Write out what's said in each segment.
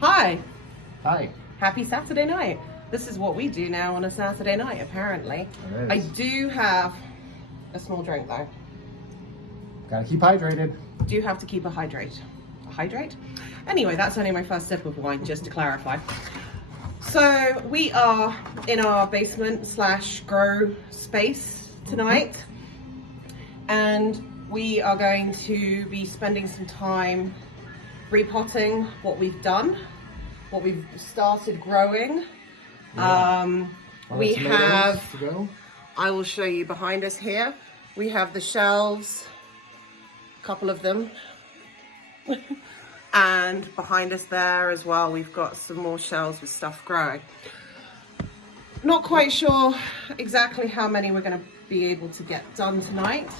Hi, Hi. happy Saturday night. This is what we do now on a Saturday night, apparently. It I is. do have a small drink though. Gotta keep hydrated. Do have to keep a hydrate. A hydrate? Anyway, that's only my first sip of wine, just to clarify. So we are in our basement / grow space tonight. And we are going to be spending some time repotting what we've done, what we've started growing. We have, to go. I will show you behind us here, we have the shelves, a couple of them. And behind us there as well, we've got some more shelves with stuff growing. Not quite sure exactly how many we're going to be able to get done tonight,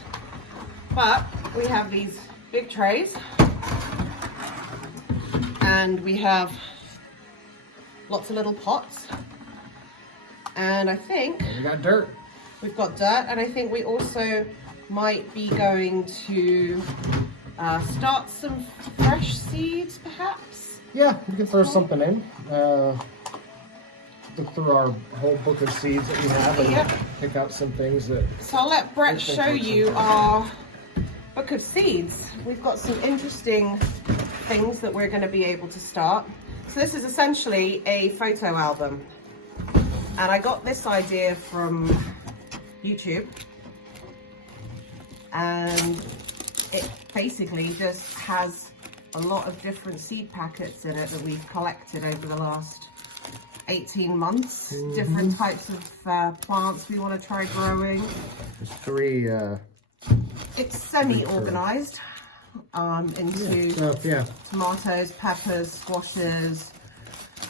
but we have these big trays and we have lots of little pots, and I think And we got dirt. we've got dirt, and I think we also might be going to start some fresh seeds perhaps. Yeah, we can throw something in. Look through our whole book of seeds that we have and Yep. pick out some things that. So I'll let Brett I think show that's you something. our book of seeds. We've got some interesting things that we're going to be able to start. So this is essentially a photo album, and I got this idea from YouTube, and it basically just has a lot of different seed packets in it that we've collected over the last 18 months. Different types of plants we want to try growing. There's three. It's semi-organized into So yeah, tomatoes, peppers, squashes,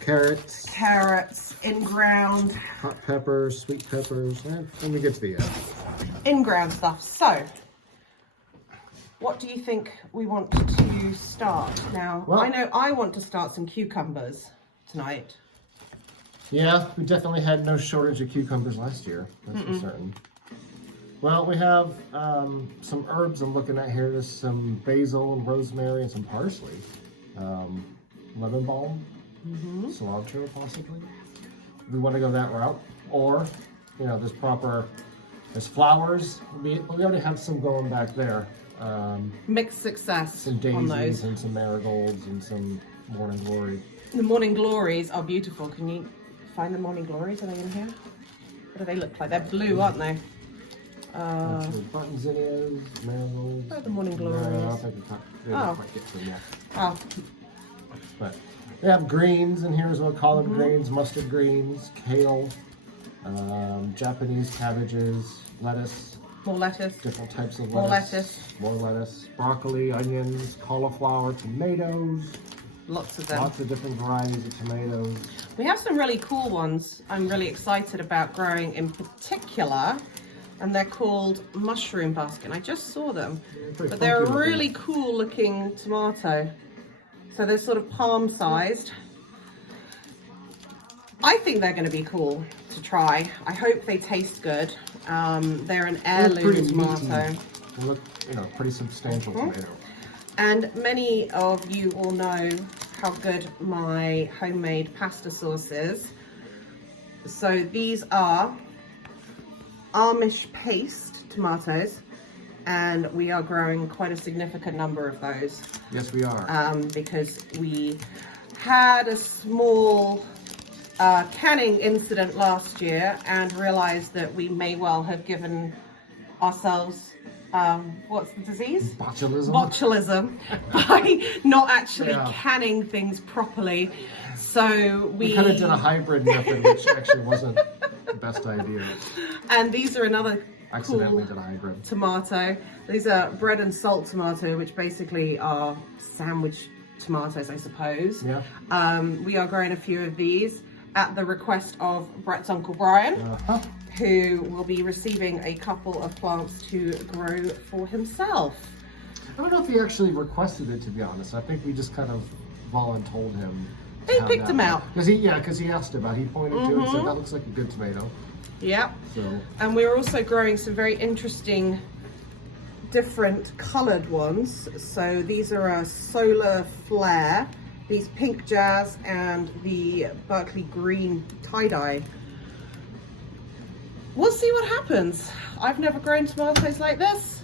carrots, in-ground hot peppers, sweet peppers. When we get to the end. in-ground stuff. So, what do you think we want to start now? Well- I know I want to start some cucumbers tonight. Yeah, we definitely had no shortage of cucumbers last year. That's for certain. Well, we have some herbs I'm looking at here. There's some basil and rosemary and some parsley. Lemon balm, cilantro possibly. We want to go that route. Or, there's flowers. We already have some going back there. Mixed success Some on daisies those. and some marigolds and some morning glory. The morning glories are beautiful. Can you find the morning glories? Are they in here? What do they look like? They're blue, aren't they? Some button zinnias, marigolds. Where are the morning No, I don't glories? think we Oh. quite get to them yet. Oh, But they have greens in here as well, collard greens, mustard greens, kale, Japanese cabbages, lettuce, more lettuce. different types of More lettuce. More lettuce. Broccoli, onions, cauliflower, tomatoes, Lots of them. lots of different varieties of tomatoes. We have some really cool ones I'm really excited about growing in particular, and they're called mushroom basket. And I just saw them, Pretty but they're a funky looking. really cool looking tomato. So they're sort of palm sized. I think they're going to be cool to try. I hope they taste good. They're an They're pretty heirloom meaty. tomato. They look, pretty substantial tomato. And many of you all know how good my homemade pasta sauce is. So these are Amish paste tomatoes, and we are growing quite a significant number of those Yes, we are. because we had a small canning incident last year and realized that we may well have given ourselves what's the disease? Botulism. Botulism by not actually Yeah. canning things properly. So We kind of did a hybrid method, which actually wasn't the best idea. and these are another Accidentally cool did a hybrid. tomato. These are bread and salt tomato, which basically are sandwich tomatoes, I suppose. Yeah. We are growing a few of these at the request of Brett's Uncle Brian, Uh-huh. who will be receiving a couple of plants to grow for himself. I don't know if he actually requested it, to be honest. I think we just kind of voluntold him. He picked them out. Because he asked about it. He pointed to it and said, that looks like a good tomato. Yep. So, And we're also growing some very interesting different colored ones. So these are a solar flare these pink jazz and the Berkeley green tie-dye. We'll see what happens. I've never grown tomatoes like this.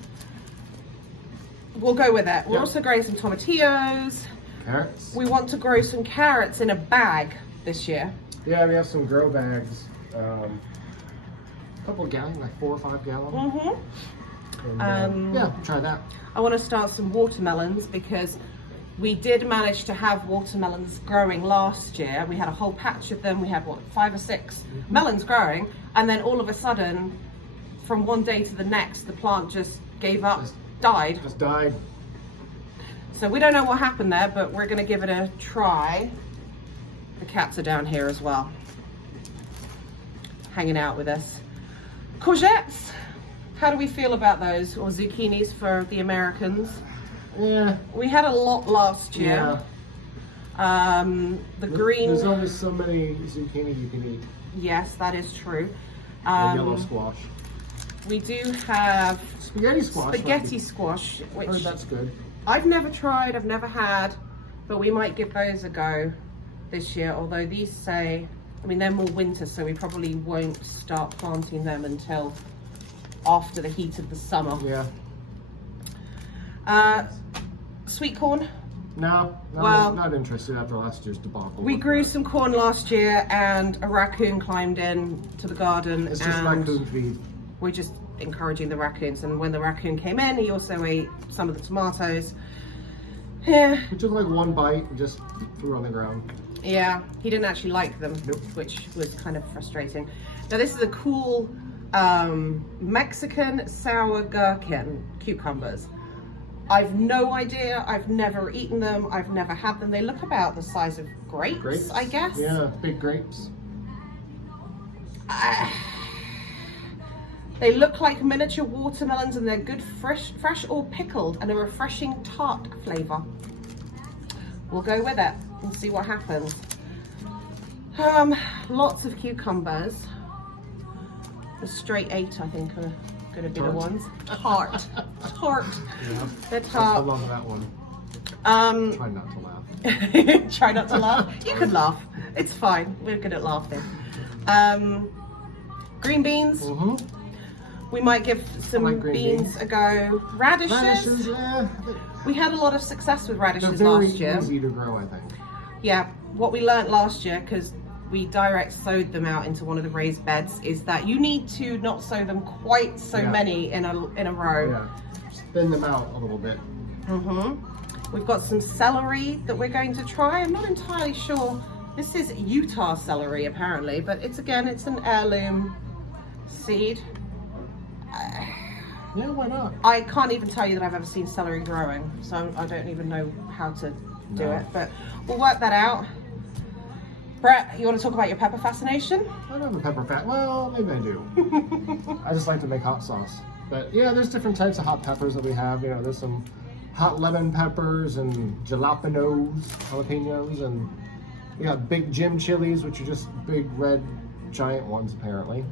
We'll go with it. We're also growing some tomatillos. Carrots. We want to grow some carrots in a bag this year. Yeah, we have some grow bags. A couple gallons, like 4 or 5 gallons. Mm-hmm. And, yeah, try that. I want to start some watermelons because we did manage to have watermelons growing last year. We had a whole patch of them. We had, what, 5 or 6 melons growing. And then all of a sudden, from one day to the next, the plant just gave up, died. Just died. So we don't know what happened there, but we're going to give it a try. The cats are down here as well, hanging out with us. Courgettes, how do we feel about those? Or zucchinis for the Americans? Yeah. We had a lot last year. Yeah. The green. There's only so many zucchini you can eat. Yes, that is true. And yellow squash. We do have Spaghetti squash. spaghetti squash, I which heard that's good. I've never tried, I've never had, but we might give those a go this year. Although these say, I mean, they're more winter, so we probably won't start planting them until after the heat of the summer. Yeah. Sweet corn. No, Well, I'm not interested after last year's debacle. We with grew that. some corn last year and a raccoon climbed in to the garden. It's just and raccoon feed. we're just encouraging the raccoons. And when the raccoon came in, he also ate some of the tomatoes. Yeah, We took like one bite and just threw it on the ground. yeah, he didn't actually like them, Nope. which was kind of frustrating. Now this is a cool Mexican sour gherkin cucumbers. I've no idea, I've never eaten them, I've never had them. They look about the size of grapes, I guess. Yeah, big grapes. They look like miniature watermelons and they're good fresh or pickled and a refreshing tart flavour. We'll go with it and see what happens. Lots of cucumbers. The straight 8, I think, are going to be the Tart? ones. Tart. Tart. Yeah. They're I tart. love that one. Try not to laugh. Try not to laugh. You could laugh. It's fine. We're good at laughing. Green beans. Mm-hmm. We might give some like green beans a go. Radishes. Radishes, yeah. We had a lot of success with They're radishes very last year. easy to grow, I think. Yeah, what we learnt last year, because we direct sowed them out into one of the raised beds, is that you need to not sow them quite so Yeah. many in a row. Yeah. Thin them out a little bit. We've got some celery that we're going to try. I'm not entirely sure. This is Utah celery apparently, but it's an heirloom seed. Yeah, why not? I can't even tell you that I've ever seen celery growing, so I don't even know how to do No. it, but we'll work that out. Brett, you want to talk about your pepper fascination? I don't have a pepper fat. Well, maybe I do. I just like to make hot sauce. But yeah, there's different types of hot peppers that we have. You know, there's some hot lemon peppers and jalapenos, and we got big Jim chilies, which are just big red giant ones apparently.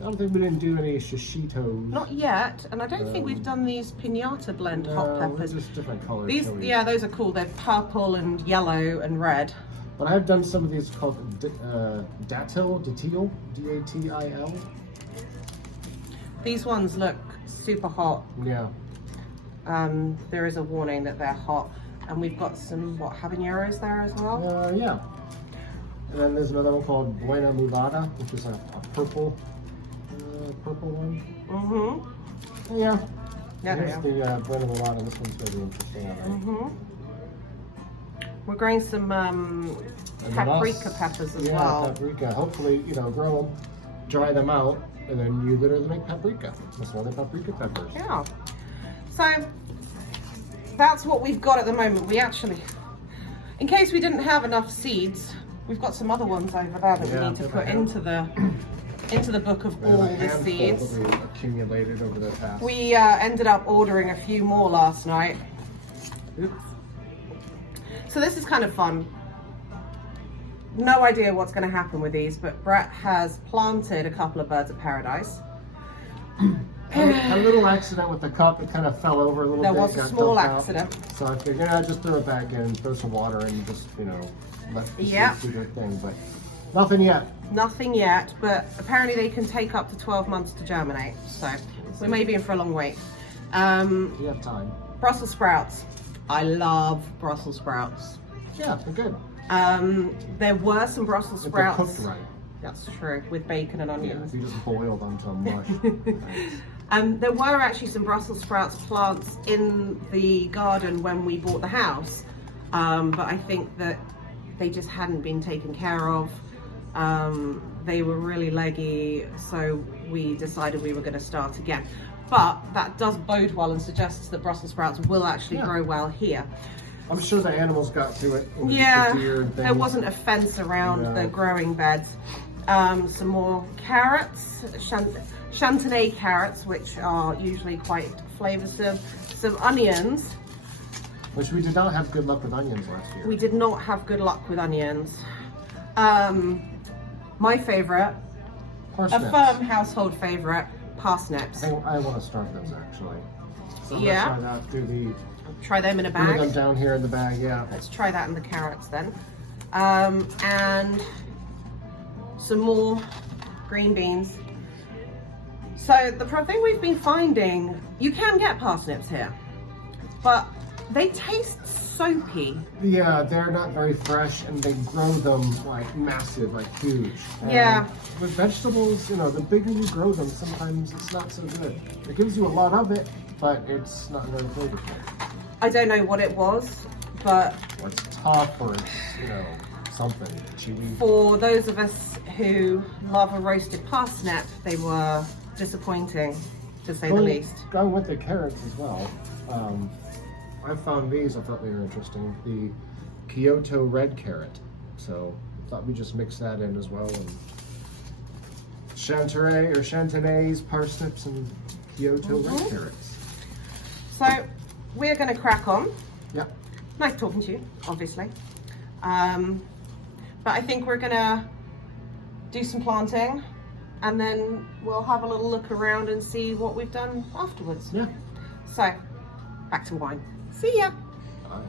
I don't think we didn't do any shishitos. Not yet, and I don't think we've done these pinata blend hot peppers. Just different colors. These, yeah, those are cool. They're purple and yellow and red. But I've done some of these called datil, D-A-T-I-L. These ones look super hot. Yeah. There is a warning that they're hot. And we've got some, habaneros there as well? Yeah. And then there's another one called Buena Mulata, which is a purple one. Yeah. Yeah, they Here's are. the Buena Mulata. This one's going to be interesting. I think. We're growing some And then paprika us- peppers as yeah, well. paprika. Hopefully, grow them, dry them out, and then you literally make paprika. That's one of the paprika peppers. Yeah. So that's what we've got at the moment. We actually, in case we didn't have enough seeds, we've got some other ones over there that we need to we have put into the book of We have all a the handful seeds. that we accumulated over the past. We ended up ordering a few more last night. Oops. So this is kind of fun. No idea what's going to happen with these, but Brett has planted a couple of birds of paradise. A little accident with the cup. It kind of fell over a little There bit. was a got small dumped out. accident. So I figured, yeah, just throw it back in, throw some water in, just, let the Yep. seeds do their thing. But nothing yet. Nothing yet, but apparently they can take up to 12 months to germinate. So we may be in for a long wait. You have time. Brussels sprouts. I love Brussels sprouts. Yeah, they're good. There were some Brussels If they're sprouts. cooked right. That's true, with bacon and Yeah, onions. if you just boil them to a mush. There were actually some Brussels sprouts plants in the garden when we bought the house, but I think that they just hadn't been taken care of. They were really leggy, so we decided we were going to start again. But that does bode well and suggests that Brussels sprouts will actually Yeah. grow well here. I'm sure the animals got to it. Yeah, the deer and there things. wasn't a fence around No. the growing beds. Some more carrots, Chantenay carrots, which are usually quite flavoursome. Some onions. Which we did not have good luck with onions last year. We did not have good luck with onions. My favourite, a Parsnips. firm household favourite, parsnips. I want to start those actually. So I'm Yeah. gonna try that. Do the Try them in a put them bag. down here in the bag. Yeah. Let's try that in the carrots then. And some more green beans. So the thing we've been finding, you can get parsnips here, but they taste soapy. Yeah, they're not very fresh, and they grow them like massive, like huge. And Yeah. with vegetables, the bigger you grow them, sometimes it's not so good. It gives you a lot of it, but it's not very flavorful. I don't know what it was, but Or it's tough, or it's, something chewy. for those of us who love a roasted parsnip, they were disappointing, to say the least. Going with the carrots as well. I found these. I thought they were interesting. The Kyoto red carrot. So I thought we just mix that in as well. And Chantenays, parsnips, and Kyoto red carrots. So we're going to crack on. Yep. Nice talking to you, obviously. But I think we're going to do some planting, and then we'll have a little look around and see what we've done afterwards. Yeah. So, back to wine. See ya. Bye.